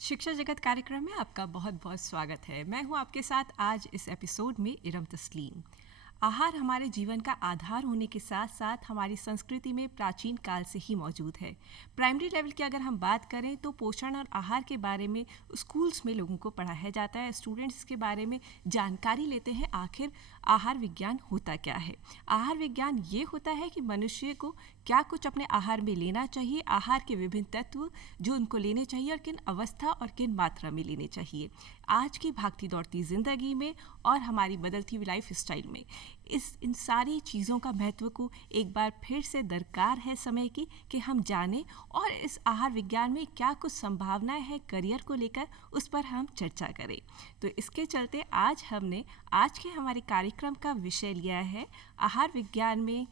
शिक्षा जगत कार्यक्रम में आपका बहुत बहुत स्वागत है। मैं हूं आपके साथ आज इस एपिसोड में इरम तस्लीम। आहार हमारे जीवन का आधार होने के साथ साथ हमारी संस्कृति में प्राचीन काल से ही मौजूद है। प्राइमरी लेवल की अगर हम बात करें तो पोषण और आहार के बारे में स्कूल्स में लोगों को पढ़ाया जाता है। स्टूडेंट्स इसके बारे में जानकारी लेते हैं आखिर आहार विज्ञान होता क्या है। आहार विज्ञान ये होता है कि मनुष्य को क्या कुछ अपने आहार में लेना चाहिए, आहार के विभिन्न तत्व जो उनको लेने चाहिए और किन अवस्था और किन मात्रा में लेने चाहिए। आज की भागती दौड़ती ज़िंदगी में और हमारी बदलती हुई लाइफ स्टाइल में इन सारी चीज़ों का महत्व को एक बार फिर से दरकार है समय की कि हम जानें और इस आहार विज्ञान में क्या कुछ संभावनाएं हैं करियर को लेकर, उस पर हम चर्चा करें। तो इसके चलते आज हमने आज के हमारे कार्यक्रम का विषय लिया है आहार विज्ञान में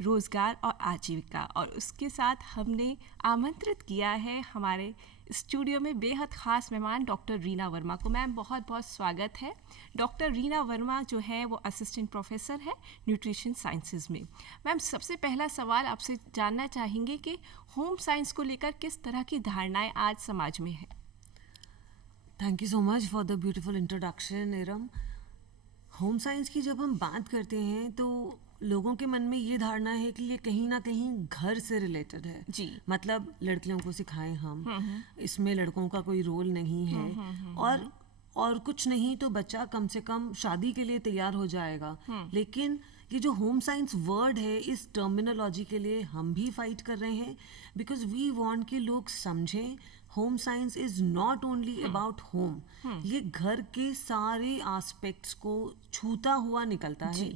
रोज़गार और आजीविका, और उसके साथ हमने आमंत्रित किया है हमारे स्टूडियो में बेहद ख़ास मेहमान डॉक्टर रीना वर्मा को। मैम बहुत बहुत स्वागत है। डॉक्टर रीना वर्मा जो है वो असिस्टेंट प्रोफेसर है न्यूट्रिशन साइंसेज में। मैम सबसे पहला सवाल आपसे जानना चाहेंगे कि होम साइंस को लेकर किस तरह की धारणाएं आज समाज में है। Thank you so much for the beautiful introduction Iram. Home science की जब हम बात करते हैं तो लोगों के मन में ये धारणा है कि ये कहीं ना कहीं घर से रिलेटेड है जी। मतलब लड़कियों को सिखाएं हम, इसमें लड़कों का कोई रोल नहीं है और कुछ नहीं तो बच्चा कम से कम शादी के लिए तैयार हो जाएगा। लेकिन ये जो होम साइंस वर्ड है, इस टर्मिनोलॉजी के लिए हम भी फाइट कर रहे हैं बिकॉज वी वांट कि लोग समझें home science is not only about home. ये घर के सारे एस्पेक्ट्स को छूता हुआ निकलता है।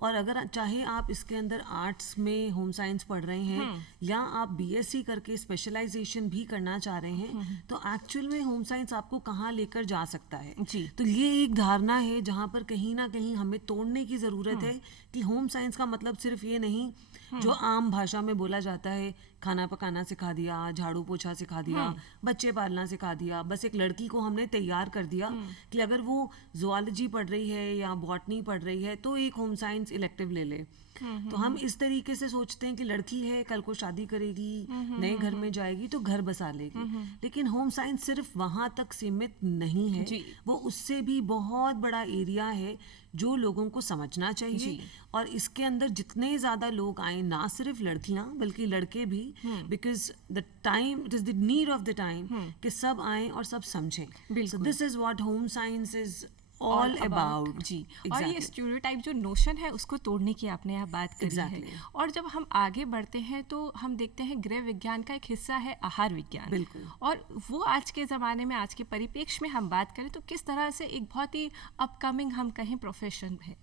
और अगर चाहे आप इसके अंदर आर्ट्स में होम साइंस पढ़ रहे हैं या आप बीएससी करके स्पेशलाइजेशन भी करना चाह रहे हैं तो एक्चुअल में होम साइंस आपको कहाँ लेकर जा सकता है जी। तो ये एक धारणा है जहाँ पर कहीं ना कहीं हमें तोड़ने की ज़रूरत है कि होम साइंस का मतलब सिर्फ ये नहीं जो आम भाषा में बोला जाता है, खाना पकाना सिखा दिया, झाड़ू पोछा सिखा दिया, बच्चे पालना सिखा दिया, बस एक लड़की को हमने तैयार कर दिया कि अगर वो ज़ुआलॉजी पढ़ रही है या बॉटनी पढ़ रही है तो एक होम साइंस इलेक्टिव ले ले। तो हम इस तरीके से सोचते हैं कि लड़की है, कल को शादी करेगी, नए घर में जाएगी तो घर बसा लेगी। लेकिन होम साइंस सिर्फ वहाँ तक सीमित नहीं है, वो उससे भी बहुत बड़ा एरिया है जो लोगों को समझना चाहिए। और इसके अंदर जितने ज़्यादा लोग आए, ना सिर्फ लड़कियां बल्कि लड़के भी, because the time it is the need of the time कि सब आएं और सब समझें। So this is what home science is all about. जी। और ये स्टीरियोटाइप जो नोशन है उसको तोड़ने की आपने यहाँ बात करी है। और जब हम आगे बढ़ते हैं तो हम देखते हैं गृह विज्ञान का एक हिस्सा है आहार विज्ञान। बिल्कुल। और वो आज के ज़माने में, आज के परिप्रेक्ष्य में हम बात करें तो किस तरह से एक बहुत ही अपकमिंग हम कहें प्रोफेशन है।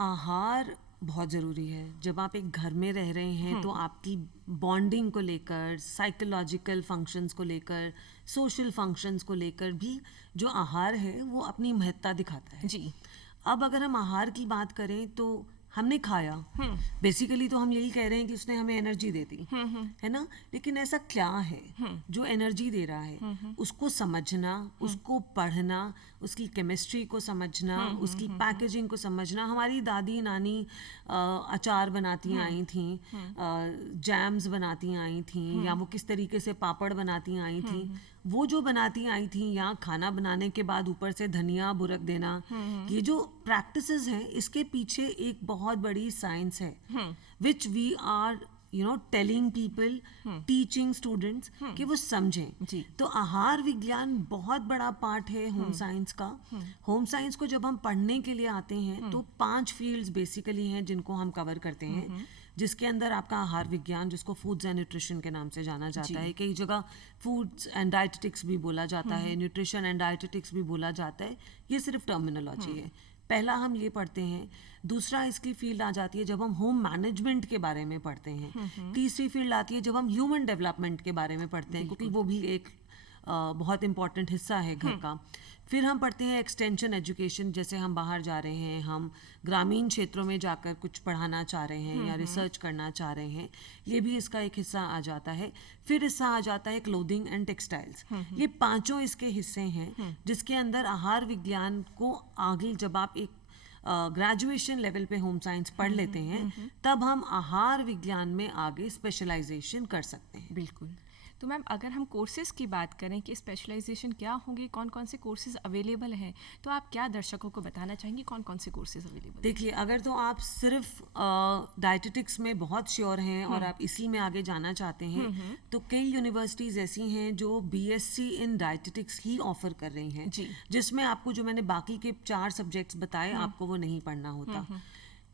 आहार बहुत ज़रूरी है। जब आप एक घर में रह रहे हैं तो आपकी बॉन्डिंग को लेकर, साइकोलॉजिकल फंक्शंस को लेकर, सोशल फंक्शंस को लेकर भी जो आहार है वो अपनी महत्ता दिखाता है। जी। अब अगर हम आहार की बात करें तो हमने खाया, बेसिकली तो हम यही कह रहे हैं कि उसने हमें एनर्जी दे दी, है ना। लेकिन ऐसा क्या है जो एनर्जी दे रहा है, उसको समझना, उसको पढ़ना, उसकी केमिस्ट्री को समझना, उसकी पैकेजिंग को समझना। हमारी दादी नानी अचार बनाती आई थी, जैम्स बनाती आई थी, या वो किस तरीके से पापड़ बनाती आई थी, वो जो बनाती आई थी, या खाना बनाने के बाद ऊपर से धनिया बुरक देना, ये जो प्रैक्टिसेस हैं इसके पीछे एक बहुत बड़ी साइंस है which we are telling people, teaching students कि वो समझें। तो आहार विज्ञान बहुत बड़ा पार्ट है होम साइंस का। होम साइंस को जब हम पढ़ने के लिए आते हैं तो 5 फील्ड्स बेसिकली हैं जिनको हम कवर करते हैं, जिसके अंदर आपका आहार विज्ञान, जिसको फूड्स एंड न्यूट्रिशन के नाम से जाना जाता है, कई जगह फूड्स एंड डाइटेटिक्स भी बोला जाता है, न्यूट्रिशन एंड डाइटेटिक्स भी बोला जाता है। ये सिर्फ टर्मिनोलॉजी है। पहला हम ये पढ़ते हैं। दूसरा इसकी फील्ड आ जाती है जब हम होम मैनेजमेंट के बारे में पढ़ते हैं। तीसरी फील्ड आती है जब हम ह्यूमन डेवलपमेंट के बारे में पढ़ते हैं, क्योंकि वो भी एक बहुत इंपॉर्टेंट हिस्सा है घर का। फिर हम पढ़ते हैं एक्सटेंशन एजुकेशन, जैसे हम बाहर जा रहे हैं, हम ग्रामीण क्षेत्रों में जाकर कुछ पढ़ाना चाह रहे हैं या रिसर्च करना चाह रहे हैं, ये भी इसका एक हिस्सा आ जाता है। फिर हिस्सा आ जाता है क्लोथिंग एंड टेक्सटाइल्स। ये 5 इसके हिस्से हैं जिसके अंदर आहार विज्ञान को आगे जब आप एक ग्रेजुएशन लेवल पे होम साइंस पढ़ लेते हैं तब हम आहार विज्ञान में आगे स्पेशलाइजेशन कर सकते हैं। बिल्कुल। तो मैम अगर हम कोर्सेज़ की बात करें कि स्पेशलाइजेशन क्या होंगे, कौन कौन से कोर्सेज़ अवेलेबल हैं, तो आप क्या दर्शकों को बताना चाहेंगी कौन कौन से कोर्सेज़ अवेलेबल हैं? देखिए, अगर तो आप सिर्फ डाइटेटिक्स में बहुत श्योर हैं और आप इसी में आगे जाना चाहते हैं, तो कई यूनिवर्सिटीज़ ऐसी हैं जो BSc in dietetics he offer कर रही हैं, जी। जिसमें आपको जो मैंने बाकी के 4 सब्जेक्ट्स बताए आपको वो नहीं पढ़ना होता।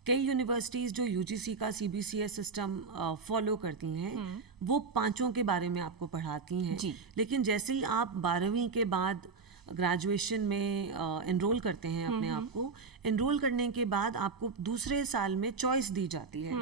कई यूनिवर्सिटीज़ जो यूजीसी का सीबीसीएस सिस्टम फॉलो करती हैं, वो 5 के बारे में आपको पढ़ाती हैं। जी। लेकिन जैसे ही आप 12वीं के बाद ग्रेजुएशन में एनरोल करते हैं अपने आप को, एनरोल करने के बाद आपको दूसरे साल में चॉइस दी जाती है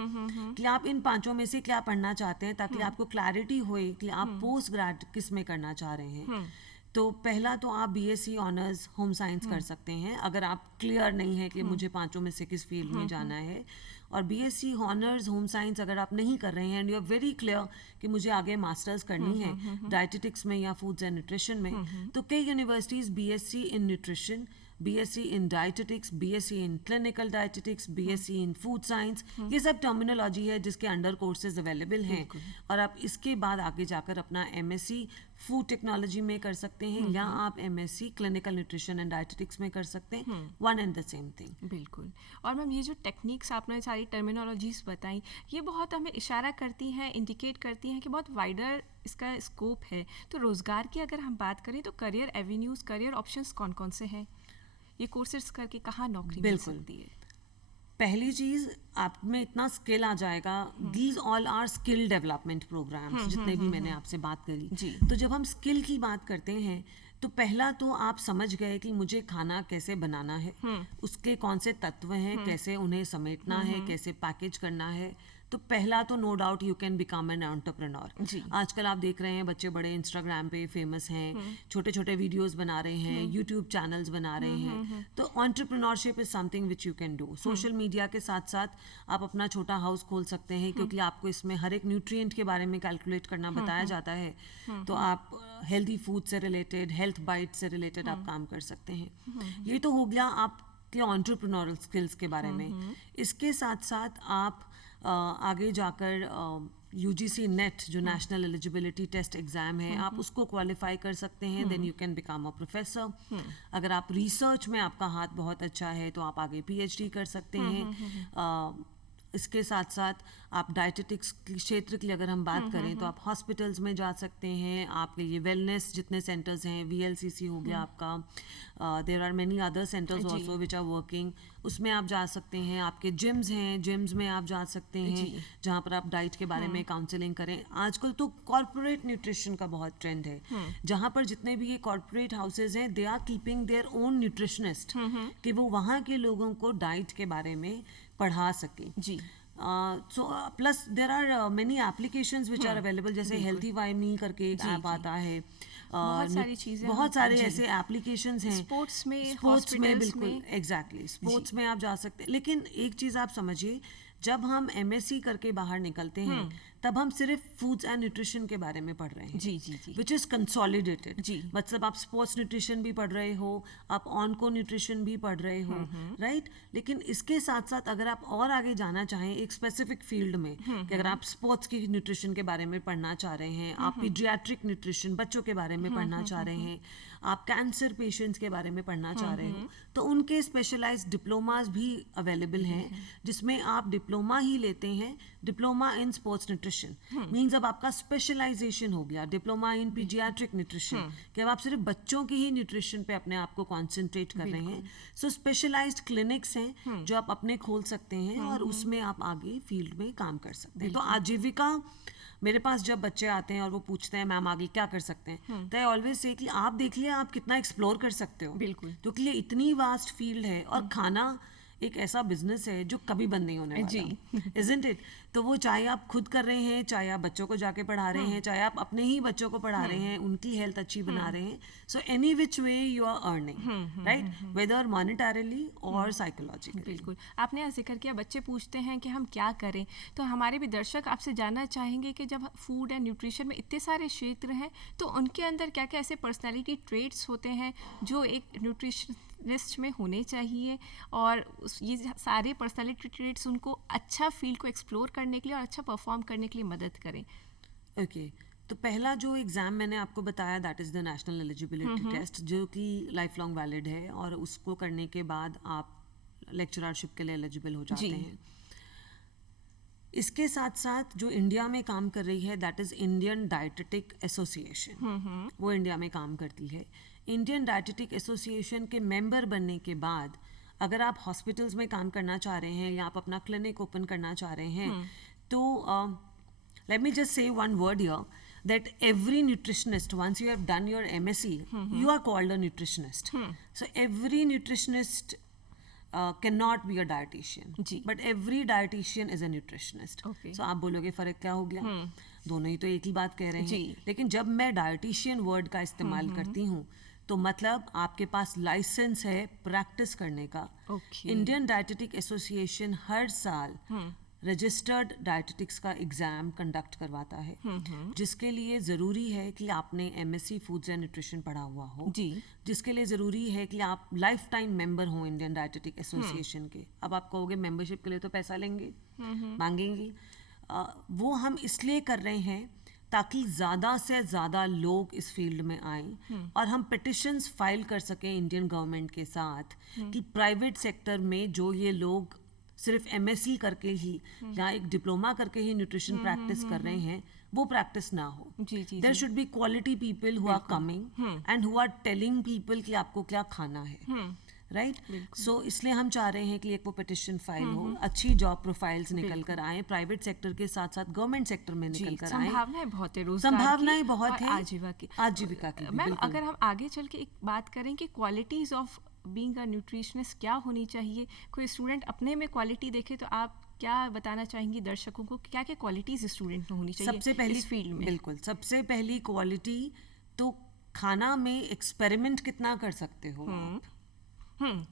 कि आप इन 5 में से क्या पढ़ना चाहते हैं, ताकि आपको क्लैरिटी होए कि आप पोस्ट ग्रेड किस में करना चाह रहे हैं। तो पहला तो आप बीएससी ऑनर्स होम साइंस कर सकते हैं अगर आप क्लियर नहीं है कि मुझे 5 में से किस फील्ड में जाना है। और बीएससी ऑनर्स होम साइंस अगर आप नहीं कर रहे हैं and you are very clear कि मुझे आगे मास्टर्स करनी है डाइटेटिक्स में या फूड्स एंड न्यूट्रिशन में, तो कई universities BSc in nutrition, BSc in dietetics, BSc in clinical dietetics, BSc in food science, ये सब टर्मिनोलॉजी है जिसके अंडर कोर्सेज अवेलेबल हैं। और आप इसके बाद आगे जाकर अपना एमएससी फूड टेक्नोलॉजी में कर सकते हैं या आप MSc clinical nutrition and dietetics में कर सकते हैं। One and the same thing. बिल्कुल। और मैम ये जो टेक्निक्स आपने सारी टर्मिनोलॉजीज बताई, ये बहुत हमें इशारा करती हैं, इंडिकेट करती हैं कि बहुत वाइडर इसका स्कोप है। तो रोज़गार की अगर हम बात करें तो करियर एवेन्यूज़, करियर ऑप्शंस कौन कौन से हैं? ये कोर्सेज करके कहाँ नौकरी मिल सकती है? पहली चीज, आप में इतना स्किल आ जाएगा, these all are skill development programs जितने भी मैंने आपसे बात करी जी। तो जब हम स्किल की बात करते हैं तो पहला तो आप समझ गए कि मुझे खाना कैसे बनाना है, उसके कौन से तत्व हैं, कैसे उन्हें समेटना है, कैसे पैकेज करना है। तो पहला तो no doubt you can become an entrepreneur. आजकल आप देख रहे हैं बच्चे बड़े इंस्टाग्राम पे फेमस हैं, छोटे छोटे वीडियोस बना रहे हैं, यूट्यूब चैनल्स बना रहे हैं। तो entrepreneurship is something which you can do. Social media के साथ साथ आप अपना छोटा हाउस खोल सकते हैं, क्योंकि आपको इसमें हर एक न्यूट्रिएंट के बारे में कैलकुलेट करना बताया जाता है। तो आप हेल्दी फूड से रिलेटेड, हेल्थ बाइट से रिलेटेड आप काम कर सकते हैं। ये तो हो गया आपके एंटरप्रेन्योरल स्किल्स के बारे में। इसके साथ साथ आप आगे जाकर यूजीसी नेट जो नेशनल एलिजिबिलिटी टेस्ट एग्जाम है, आप उसको क्वालिफाई कर सकते हैं। Then you can become a professor. अगर आप रिसर्च में आपका हाथ बहुत अच्छा है तो आप आगे पीएचडी कर सकते हैं। इसके साथ साथ आप डाइटेटिक्स के क्षेत्र की अगर हम बात करें तो आप हॉस्पिटल्स में जा सकते हैं। आपके ये वेलनेस जितने सेंटर्स हैं, वीएलसीसी हो गया आपका, there are many other centres also which are working, उसमें आप जा सकते हैं। आपके जिम्स हैं, जिम्स में आप जा सकते हैं जहाँ पर आप डाइट के बारे में काउंसलिंग करें। आजकल तो कॉर्पोरेट न्यूट्रिशन का बहुत ट्रेंड है, जहाँ पर जितने भी ये कॉर्पोरेट हाउसेज हैं they are keeping their own nutritionist, कि वो वहाँ के लोगों को डाइट के बारे में पढ़ा सके। जी। So plus there are many applications which are available, जैसे हेल्थी वाई मी करके एक ऐप आता है। बहुत सारी चीजें, बहुत सारे ऐसे एप्लीकेशंस हैं स्पोर्ट्स में, बिल्कुल एग्जैक्टली स्पोर्ट्स में आप जा सकते हैं। लेकिन एक चीज आप समझिए, जब हम एमएससी करके बाहर निकलते हैं तब हम सिर्फ फूड्स एंड न्यूट्रिशन के बारे में पढ़ रहे हैं। जी जी जी। Which is consolidated. जी। मतलब आप स्पोर्ट्स न्यूट्रिशन भी पढ़ रहे हो, आप ऑनको न्यूट्रिशन भी पढ़ रहे हो, राइट। लेकिन इसके साथ साथ अगर आप और आगे जाना चाहें एक स्पेसिफिक फील्ड में, कि अगर आप स्पोर्ट्स की न्यूट्रिशन के बारे में पढ़ना चाह रहे हैं, आप पीडियाट्रिक न्यूट्रिशन बच्चों के बारे में पढ़ना चाह रहे हैं, आप कैंसर पेशेंट्स के बारे में पढ़ना चाह रहे हो, तो उनके स्पेशलाइज्ड डिप्लोमास भी अवेलेबल हैं, जिसमें आप डिप्लोमा ही लेते हैं, diploma in sports nutrition. Means अब आपका स्पेशलाइजेशन हो गया, डिप्लोमा इन पीडियाट्रिक न्यूट्रिशन, कि अब आप सिर्फ बच्चों की ही न्यूट्रिशन पे अपने आप को कॉन्सेंट्रेट कर रहे हैं। सो स्पेशलाइज्ड क्लिनिक्स हैं जो आप अपने खोल सकते हैं और उसमें आप आगे फील्ड में काम कर सकते हैं। तो आजीविका, मेरे पास जब बच्चे आते हैं और वो पूछते हैं मैम आगे क्या कर सकते हैं, तो आई ऑलवेज से कि आप देख लिया आप कितना एक्सप्लोर कर सकते हो। बिल्कुल। क्योंकि ये इतनी वास्ट फील्ड है और खाना एक ऐसा बिजनेस है जो कभी बंद नहीं होने वाला। जी। Isn't it? तो वो चाहे आप खुद कर रहे हैं, चाहे आप बच्चों को जाके पढ़ा रहे हैं, चाहे आप अपने ही बच्चों को पढ़ा रहे हैं, उनकी हेल्थ अच्छी बना रहे हैं, so any which way you are earning, right, whether monetarily और साइकोलॉजिकली। बिल्कुल। आपने यहाँ जिक्र किया बच्चे पूछते हैं कि हम क्या करें, तो हमारे भी दर्शक आपसे जानना चाहेंगे कि जब फूड एंड न्यूट्रिशन में इतने सारे क्षेत्र हैं तो उनके अंदर क्या क्या ऐसे पर्सनैलिटी ट्रेट्स होते हैं जो एक न्यूट्रिशनिस्ट में होने चाहिए, और ये सारे पर्सनैलिटी ट्रेट्स उनको अच्छा फील्ड को एक्सप्लोर करने के लिए और अच्छा परफॉर्म करने के लिए मदद करें। ओके, तो पहला जो एग्ज़ाम मैंने आपको बताया that is the national eligibility test, जो कि लाइफ लॉन्ग वैलिड है, और उसको करने के बाद आप लेक्चररशिप के लिए एलिजिबल हो जाते हैं। इसके साथ साथ जो इंडिया में काम कर रही है that is Indian dietetic association, वो इंडिया में काम करती है। इंडियन डाइटेटिक एसोसिएशन के मेंबर बनने के बाद अगर आप हॉस्पिटल्स में काम करना चाह रहे हैं या आप अपना क्लिनिक ओपन करना चाह रहे हैं, तो let me just say one word here, that every nutritionist, once you have done your MSc, you are called a nutritionist. So every nutritionist cannot be a dietitian, but every dietitian is a nutritionist. So आप बोलोगे फर्क क्या हो गया? दोनों ही तो एक ही बात कह रहे हैं, लेकिन जब मैं डाइटिशियन वर्ड का इस्तेमाल करती हूँ तो मतलब आपके पास लाइसेंस है प्रैक्टिस करने का। इंडियन डाइटेटिक एसोसिएशन हर साल रजिस्टर्ड डाइटेटिक्स का एग्जाम कंडक्ट करवाता है, जिसके लिए ज़रूरी है कि आपने एमएससी फूड्स एंड न्यूट्रिशन पढ़ा हुआ हो, जिसके लिए ज़रूरी है कि आप लाइफ टाइम मेंबर हो इंडियन डाइटेटिक एसोसिएशन के। अब आप कहोगे मेंबरशिप के लिए तो पैसा लेंगे, मांगेंगे। वो हम इसलिए कर रहे हैं ताकि ज़्यादा से ज़्यादा लोग इस फील्ड में आएं और हम पिटिशंस फाइल कर सकें इंडियन गवर्नमेंट के साथ कि प्राइवेट सेक्टर में जो ये लोग सिर्फ एमएससी करके ही या एक डिप्लोमा करके ही न्यूट्रिशन प्रैक्टिस कर रहे हैं, वो प्रैक्टिस ना हो। There should be quality people who are coming and who are telling people कि आपको क्या खाना है, राइट? सो इसलिए हम चाह रहे हैं कि एक वो पिटिशन फाइल हो, अच्छी जॉब प्रोफाइल्स निकल कर आए, प्राइवेट सेक्टर के साथ साथ गवर्नमेंट सेक्टर में निकल कर आए। संभावनाएं बहुत है, संभावनाएं बहुत है आजीविका की। मैम अगर हम आगे चल के एक बात करें कि qualities of being a nutritionist क्या होनी चाहिए, कोई स्टूडेंट अपने में क्वालिटी देखे तो आप क्या बताना चाहेंगी दर्शकों को, क्या क्या क्वालिटीज स्टूडेंट में होनी चाहिए सबसे पहली इस फील्ड में? बिल्कुल, सबसे पहली क्वालिटी तो खाना में एक्सपेरिमेंट कितना कर सकते हो आप,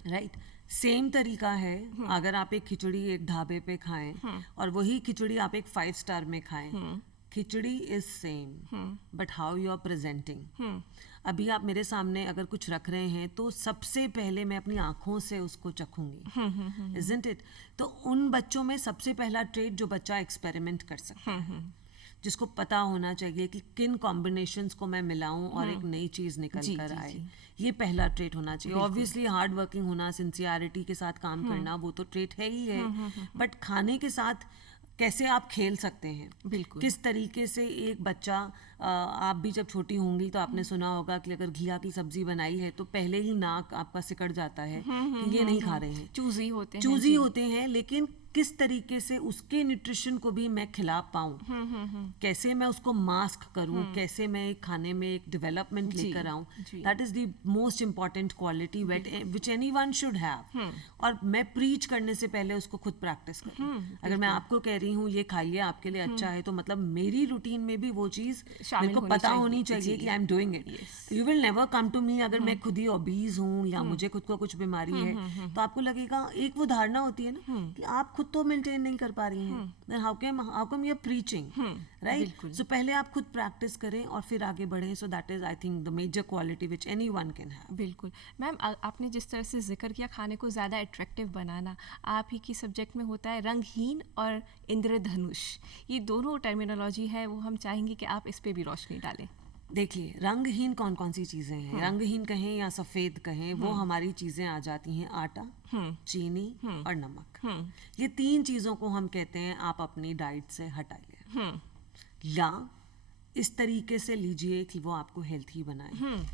राइट? सेम तरीका है अगर आप एक खिचड़ी एक ढाबे पे खाएं और वही खिचड़ी आप एक 5 स्टार में खाएं, khichdi is same but how you are presenting. अभी आप मेरे सामने अगर कुछ रख रहे हैं तो सबसे पहले मैं अपनी आंखों से उसको चखूंगी, इजंट इट? तो उन बच्चों में सबसे पहला ट्रेट जो बच्चा एक्सपेरिमेंट कर सकता है, जिसको पता होना चाहिए कि किन कॉम्बिनेशंस को मैं मिलाऊं और एक नई चीज निकल कर आए, ये पहला ट्रेट होना चाहिए। ऑब्वियसली हार्ड वर्किंग होना, सिंसियरिटी के साथ काम करना, वो तो ट्रेट है ही है, बट खाने के साथ कैसे आप खेल सकते हैं, बिल्कुल किस तरीके से एक बच्चा, आप भी जब छोटी होंगी तो आपने सुना होगा कि अगर घिया की सब्जी बनाई है तो पहले ही नाक आपका सिकड़ जाता है कि ये नहीं खा रहे हैं, चूजी होते हैं, लेकिन किस तरीके से उसके न्यूट्रिशन को भी मैं खिला पाऊँ, कैसे मैं उसको मास्क करूँ, कैसे मैं एक खाने में एक डेवलपमेंट लेकर आऊँ, that is the most important quality which anyone should have. और मैं प्रीच करने से पहले उसको खुद प्रैक्टिस करूँ। अगर मैं आपको कह रही हूँ ये खाइए आपके लिए अच्छा है, तो मतलब मेरी रूटीन में भी वो चीज़ मेरे को पता होनी चाहिए कि I am doing it. You will never come to me अगर मैं खुद ही ओबीज हूँ या मुझे खुद को कुछ बीमारी है, तो आपको लगेगा, एक वो धारणा होती है ना कि आप खुद तो मेंटेन नहीं कर पा रही हैं, then how come you are preaching, right? So पहले आप खुद प्रैक्टिस करें और फिर आगे बढ़ें। So that is I think the major quality which anyone can have. बिल्कुल मैम, आपने जिस तरह से जिक्र किया खाने को ज़्यादा अट्रैक्टिव बनाना, आप ही की सब्जेक्ट में होता है रंगहीन और इंद्रधनुष, ये दोनों टर्मिनोलॉजी है, वो हम चाहेंगे कि आप इस पे भी रोशनी डालें। देखिए, रंगहीन कौन कौन सी चीज़ें हैं, रंगहीन कहें या सफ़ेद कहें, वो हमारी चीज़ें आ जाती हैं आटा, चीनी और नमक। ये 3 चीज़ों को हम कहते हैं आप अपनी डाइट से हटाइए, या इस तरीके से लीजिए कि वो आपको हेल्थी बनाए,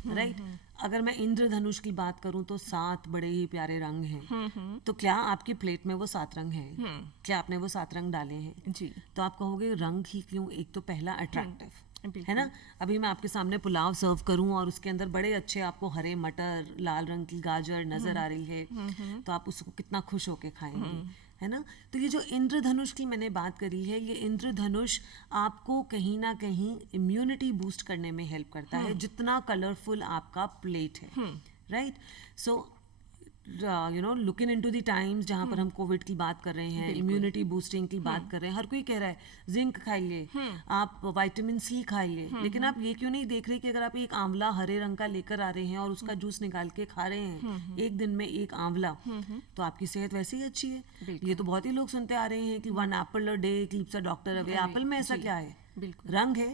राइट? अगर मैं इंद्रधनुष की बात करूं तो 7 बड़े ही प्यारे रंग हैं, तो क्या आपकी प्लेट में वो 7 रंग हैं? क्या आपने वो 7 रंग डाले हैं? जी। तो आप कहोगे रंग ही क्यों? एक तो पहला अट्रैक्टिव है ना। अभी मैं आपके सामने पुलाव सर्व करूं और उसके अंदर बड़े अच्छे आपको हरे मटर, लाल रंग की गाजर नजर आ रही है, तो आप उसको कितना खुश होके खाएंगे, है ना। तो ये जो इंद्रधनुष की मैंने बात करी है, ये इंद्रधनुष आपको कहीं ना कहीं इम्यूनिटी बूस्ट करने में हेल्प करता है, जितना कलरफुल आपका प्लेट है, right? So you know, looking into the times, जहाँ पर हम कोविड की बात कर रहे हैं, इम्यूनिटी बूस्टिंग की बात कर रहे हैं, हर कोई कह रहा है जिंक खाइए, आप विटामिन सी खाइए, लेकिन आप ये क्यों नहीं देख रहे कि अगर आप एक आंवला हरे रंग का लेकर आ रहे हैं और उसका जूस निकाल के खा रहे हैं एक दिन में एक आंवला, तो आपकी सेहत वैसे ही अच्छी है। ये तो बहुत ही लोग सुनते आ रहे हैं कि 1 apple a day keeps a doctor away। Apple में ऐसा क्या है? बिल्कुल। रंग है,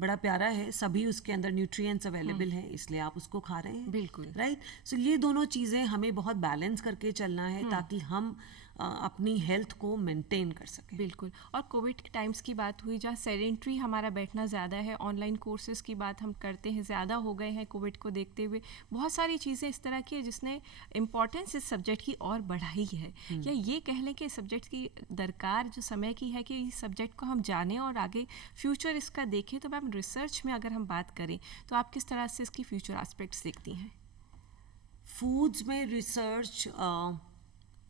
बड़ा प्यारा है, सभी उसके अंदर न्यूट्रिएंट्स अवेलेबल हैं, इसलिए आप उसको खा रहे हैं। बिल्कुल। राइट। सो ये दोनों चीज़ें हमें बहुत बैलेंस करके चलना है ताकि हम अपनी हेल्थ को मेंटेन कर सकें। बिल्कुल। और कोविड के टाइम्स की बात हुई, जहाँ सेडेंट्री हमारा बैठना ज़्यादा है, ऑनलाइन कोर्सेज की बात हम करते हैं, ज़्यादा हो गए हैं कोविड को देखते हुए। बहुत सारी चीज़ें इस तरह की है जिसने इम्पोर्टेंस इस सब्जेक्ट की और बढ़ाई है, या ये कह लें कि इस सब्जेक्ट की दरकार जो समय की है कि इस सब्जेक्ट को हम जानें और आगे फ्यूचर इसका देखें। तो मैम, रिसर्च में अगर हम बात करें तो आप किस तरह से इसकी फ्यूचर एस्पेक्ट्स देखती हैं? फूड्स में रिसर्च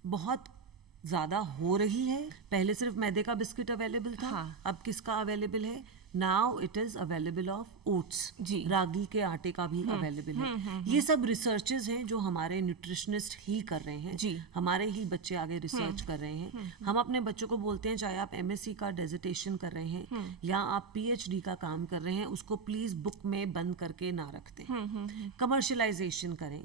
बहुत ज़्यादा हो रही है। पहले सिर्फ मैदे का बिस्किट अवेलेबल था, हाँ। अब किसका अवेलेबल है? Now it is available of oats, जी। रागी के आटे का भी अवेलेबल है। ये सब रिसर्चेज हैं जो हमारे न्यूट्रिशनिस्ट ही कर रहे हैं। जी। हमारे ही बच्चे आगे रिसर्च कर रहे हैं। हम अपने बच्चों को बोलते हैं, चाहे आप MSc का डेजिटेशन कर रहे हैं या आप PhD का काम कर रहे हैं, उसको प्लीज़ बुक में बंद करके ना रखते हैं, कमर्शलाइजेशन करें।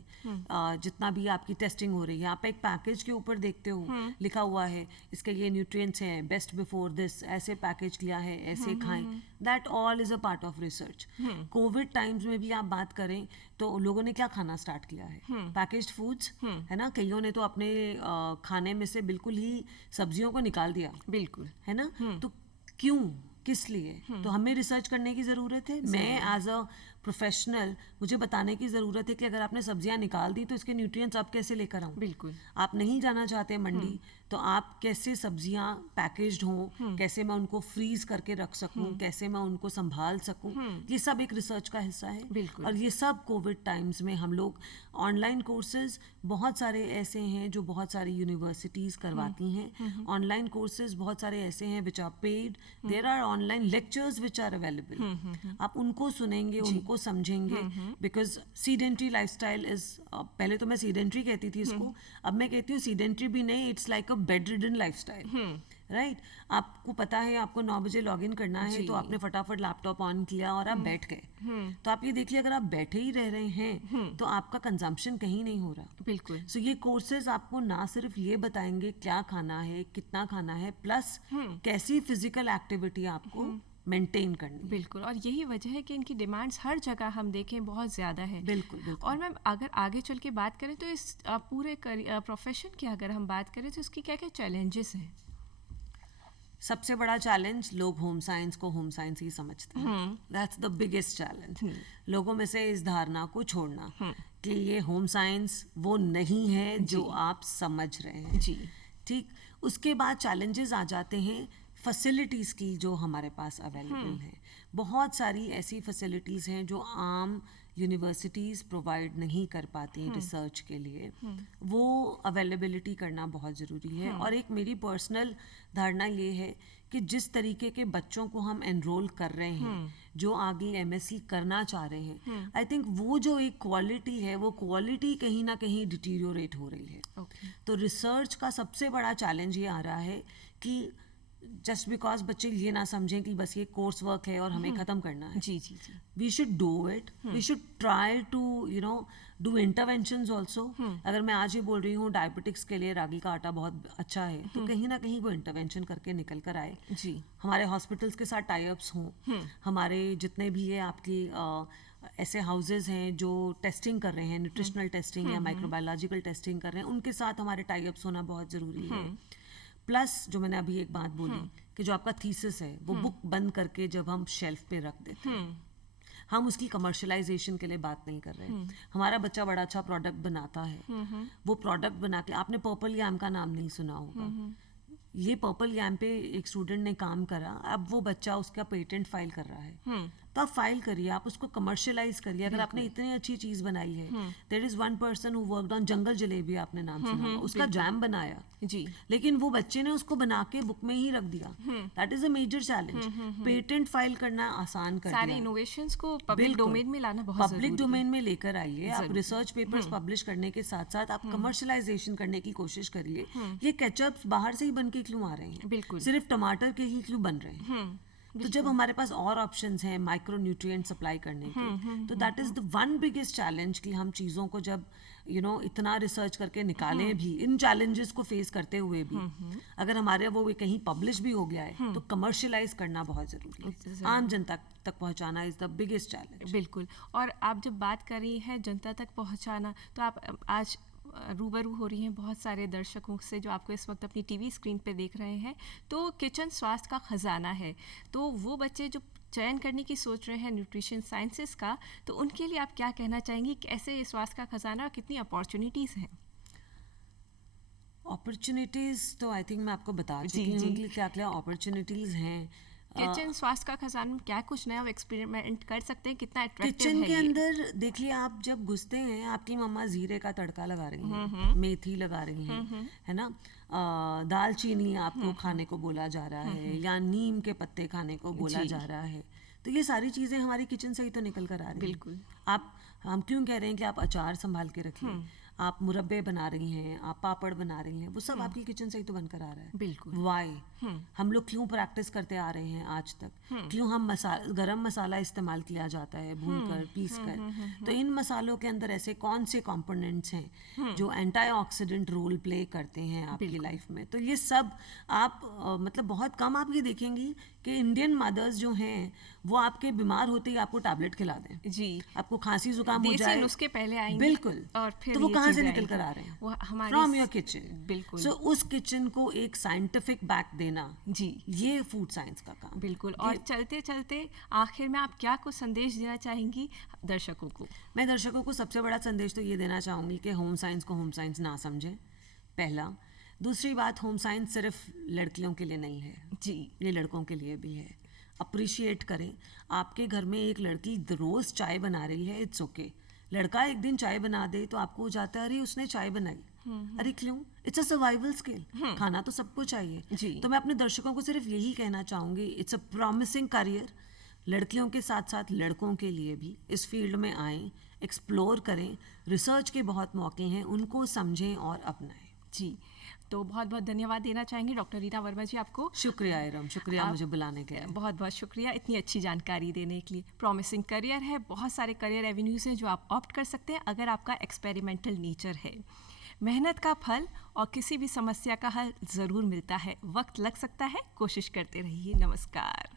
जितना भी आपकी टेस्टिंग हो रही है, आप एक पैकेज के ऊपर देखते हो लिखा हुआ है इसके ये न्यूट्रिएंट्स हैं, बेस्ट बिफोर दिस, ऐसे पैकेज किया है, ऐसे खाएं। That all is a part of research. Covid times में भी आप बात करें तो लोगों ने क्या खाना स्टार्ट किया है? पैकेज्ड फूड्स, है ना। कईयों ने तो अपने खाने में से बिल्कुल ही सब्जियों को निकाल दिया, बिल्कुल, है ना। तो क्यों, किस लिए? तो हमें रिसर्च करने की ज़रूरत है। मैं एज अ प्रोफेशनल, मुझे बताने की ज़रूरत है कि अगर आपने सब्जियां निकाल दी तो इसके न्यूट्रिएंट्स आप कैसे लेकर आऊँ? बिल्कुल। आप नहीं जाना चाहते मंडी, तो आप कैसे सब्जियां पैकेज्ड हों, कैसे मैं उनको फ्रीज करके रख सकूं, कैसे मैं उनको संभाल सकूं, ये सब एक रिसर्च का हिस्सा है। बिल्कुल। और ये सब कोविड टाइम्स में हम लोग ऑनलाइन कोर्सेज बहुत सारे ऐसे हैं जो बहुत सारी यूनिवर्सिटीज करवाती हैं। ऑनलाइन कोर्सेज बहुत सारे ऐसे हैं which are paid. There are online lectures which are available. आप उनको सुनेंगे, उनको समझेंगे, बिकॉज सीडेंट्री लाइफस्टाइल इज, पहले तो मैं सीडेंट्री कहती थी इसको, अब मैं कहती हूँ सीडेंट्री भी नहीं, it's like a bed ridden lifestyle. Right. आपको पता है आपको 9 बजे लॉग इन करना है, तो आपने फटाफट लैपटॉप ऑन किया और आप बैठ गए। तो आप ये देखिए, अगर आप बैठे ही रह रहे हैं तो आपका कंजम्पशन कहीं नहीं हो रहा। बिल्कुल। सो ये कोर्सेज आपको ना सिर्फ ये बताएंगे क्या खाना है, कितना खाना है, प्लस कैसी फिजिकल एक्टिविटी आपको मेंटेन करनी है। बिल्कुल। और यही वजह है कि इनकी डिमांड्स हर जगह हम देखें बहुत ज़्यादा है। बिल्कुल, बिल्कुल। और मैम, अगर आगे चल के बात करें तो इस पूरे प्रोफेशन की अगर हम बात करें तो इसकी क्या क्या चैलेंजेस हैं? सबसे बड़ा चैलेंज, लोग होम साइंस को होम साइंस ही समझते हैं। That's the biggest challenge. लोगों में से इस धारणा को छोड़ना कि ये होम साइंस वो नहीं है जो आप समझ रहे हैं। जी। ठीक। उसके बाद चैलेंजेस आ जाते हैं फैसिलिटीज़ की जो हमारे पास अवेलेबल हैं। बहुत सारी ऐसी फैसिलिटीज़ हैं जो आम यूनिवर्सिटीज़ प्रोवाइड नहीं कर पाती रिसर्च के लिए, वो अवेलेबिलिटी करना बहुत ज़रूरी है। और एक मेरी पर्सनल धारणा ये है कि जिस तरीके के बच्चों को हम एनरोल कर रहे हैं, जो आगे MSc करना चाह रहे हैं, आई थिंक वो जो एक क्वालिटी है, वो क्वालिटी कहीं ना कहीं डिटीरियोरेट हो रही है। तो रिसर्च का सबसे बड़ा चैलेंज ये आ रहा है कि जस्ट बिकॉज बच्चे ये ना समझें कि बस ये कोर्स वर्क है और हमें ख़त्म करना है। जी जी जी। We should do it, we should try to do interventions also. अगर मैं आज ही बोल रही हूँ डायबिटिक्स के लिए रागी का आटा बहुत अच्छा है, तो कहीं ना कहीं वो इंटरवेंशन करके निकल कर आए। जी। हमारे हॉस्पिटल्स के साथ टाई अप्स हों, हमारे जितने भी है आपकी ऐसे हाउसेज हैं जो टेस्टिंग कर रहे हैं, न्यूट्रिशनल टेस्टिंग या माइक्रोबायोलॉजिकल टेस्टिंग कर रहे हैं, उनके साथ हमारे टाई अप्स होना बहुत ज़रूरी है। प्लस जो मैंने अभी एक बात बोली कि जो आपका थीसिस है वो बुक बंद करके जब हम शेल्फ पे रख देते हैं, हम उसकी कमर्शलाइजेशन के लिए बात नहीं कर रहे हैं। हमारा बच्चा बड़ा अच्छा प्रोडक्ट बनाता है, वो प्रोडक्ट बना के, आपने पर्पल याम का नाम नहीं सुना होगा, ये पर्पल याम पे एक स्टूडेंट ने काम करा, अब वो बच्चा उसका पेटेंट फाइल कर रहा है। तो आप फाइल करिए, आप उसको कमर्शियलाइज करिए। अगर आपने इतनी अच्छी चीज बनाई है, there is one person who worked on jungle jalebi, आपने नाम सुना होगा, उसका जैम बनाया जी, लेकिन वो बच्चे ने उसको बना के बुक में ही रख दिया। That is a major challenge. Patent file करना आसान कर सारे दिया। इनोवेशंस को पब्लिक डोमेन में लाना बहुत पब्लिक जरूरी डोमेन में लेकर आइए। आप रिसर्च पेपर्स पब्लिश करने के साथ साथ आप कमर्शलाइजेशन करने की कोशिश करिए। ये केचप्स बाहर से ही बन के क्यों आ रहे हैं? बिल्कुल। सिर्फ टमाटर के ही क्यों बन रहे हैं? तो जब हमारे पास और ऑप्शंस हैं माइक्रो न्यूट्रिएंट सप्लाई करने के, तो that is the one biggest challenge कि हम चीज़ों को जब इतना रिसर्च करके निकालें भी, इन चैलेंजेस को फेस करते हुए भी अगर हमारे वो कहीं पब्लिश भी हो गया है तो कमर्शियलाइज करना बहुत जरूरी है। आम जनता तक पहुंचाना इज द बिगेस्ट चैलेंज। बिल्कुल। और आप जब बात कर रही हैं जनता तक पहुंचाना, तो आप आज रूबरू हो रही हैं बहुत सारे दर्शकों से जो आपको इस वक्त अपनी टीवी स्क्रीन पे देख रहे हैं। तो किचन स्वास्थ्य का खजाना है, तो वो बच्चे जो चयन करने की सोच रहे हैं न्यूट्रिशन साइंसेस का, तो उनके लिए आप क्या कहना चाहेंगी? कैसे ये स्वास्थ्य का खजाना और कितनी अपॉर्चुनिटीज़ हैं? अपॉर्चुनिटीज़ तो आई थिंक मैं आपको बता चुकी हूँ कि क्या क्या अपॉर्चुनिटीज़ हैं। किचन स्वास्थ्य का खजाना में क्या कुछ नया एक्सपेरिमेंट कर सकते हैं? कितना अट्रैक्टिव किचन है के ये? अंदर देखिए, आप जब घुसते हैं आपकी मम्मा जीरे का तड़का लगा रही हैं, मेथी लगा रही हैं, है ना, दालचीनी आपको खाने को बोला जा रहा है, या नीम के पत्ते खाने को बोला जा रहा है। तो ये सारी चीज़ें हमारी किचन से ही तो निकल कर आ रही हैं। बिल्कुल। हम क्यों कह रहे हैं कि आप अचार संभाल के रखिए, आप मुरब्बे बना रही हैं, आप पापड़ बना रही हैं, वो सब आपकी किचन से ही तो बनकर आ रहा है। बिल्कुल। वाई हम लोग क्यों प्रैक्टिस करते आ रहे हैं आज तक? क्यों हम गरम मसाला इस्तेमाल किया जाता है भूनकर, पीसकर? तो इन मसालों के अंदर ऐसे कौन से कंपोनेंट्स हैं जो एंटीऑक्सीडेंट रोल प्ले करते हैं आपकी लाइफ में? तो ये सब आप मतलब बहुत कम आप ये देखेंगी कि इंडियन मदर्स जो हैं वो आपके बीमार होते ही आपको टैबलेट खिला दें। जी। आपको खांसी जुकाम हो देसी जाए, नुस्खे पहले आएंगे। बिल्कुल। और फिर तो वो ये कहाँ से चीज़ें निकल कर आएंगी। आ रहे हैं? वो हमारे फ्रॉम योर किचन। बिल्कुल। सो उस किचन को एक साइंटिफिक बैक देना, जी, ये फूड साइंस का काम। बिल्कुल। और चलते चलते आखिर में आप क्या कुछ संदेश देना चाहेंगी दर्शकों को? मैं दर्शकों को सबसे बड़ा संदेश तो ये देना चाहूँगी कि होम साइंस को होम साइंस ना समझें, पहला। दूसरी बात, होम साइंस सिर्फ लड़कियों के लिए नहीं है जी, ये लड़कों के लिए भी है। अप्रिशिएट करें। आपके घर में एक लड़की रोज चाय बना रही है, इट्स ओके। लड़का एक दिन चाय बना दे तो आपको हो जाता है अरे उसने चाय बनाई, अरे क्यों? It's a survival skill. खाना तो सबको चाहिए जी। तो मैं अपने दर्शकों को सिर्फ यही कहना चाहूँगी, इट्स अ प्रॉमिसिंग करियर। लड़कियों के साथ साथ लड़कों के लिए भी इस फील्ड में आएँ, एक्सप्लोर करें। रिसर्च के बहुत मौके हैं, उनको समझें और अपनाएं। जी। तो बहुत बहुत धन्यवाद देना चाहेंगे डॉक्टर रीना वर्मा जी आपको। शुक्रिया इरम, शुक्रिया मुझे बुलाने के लिए। बहुत बहुत शुक्रिया इतनी अच्छी जानकारी देने के लिए। प्रॉमिसिंग करियर है, बहुत सारे करियर एवेन्यूज़ हैं जो आप ऑप्ट कर सकते हैं अगर आपका एक्सपेरिमेंटल नेचर है। मेहनत का फल और किसी भी समस्या का हल ज़रूर मिलता है, वक्त लग सकता है, कोशिश करते रहिए। नमस्कार।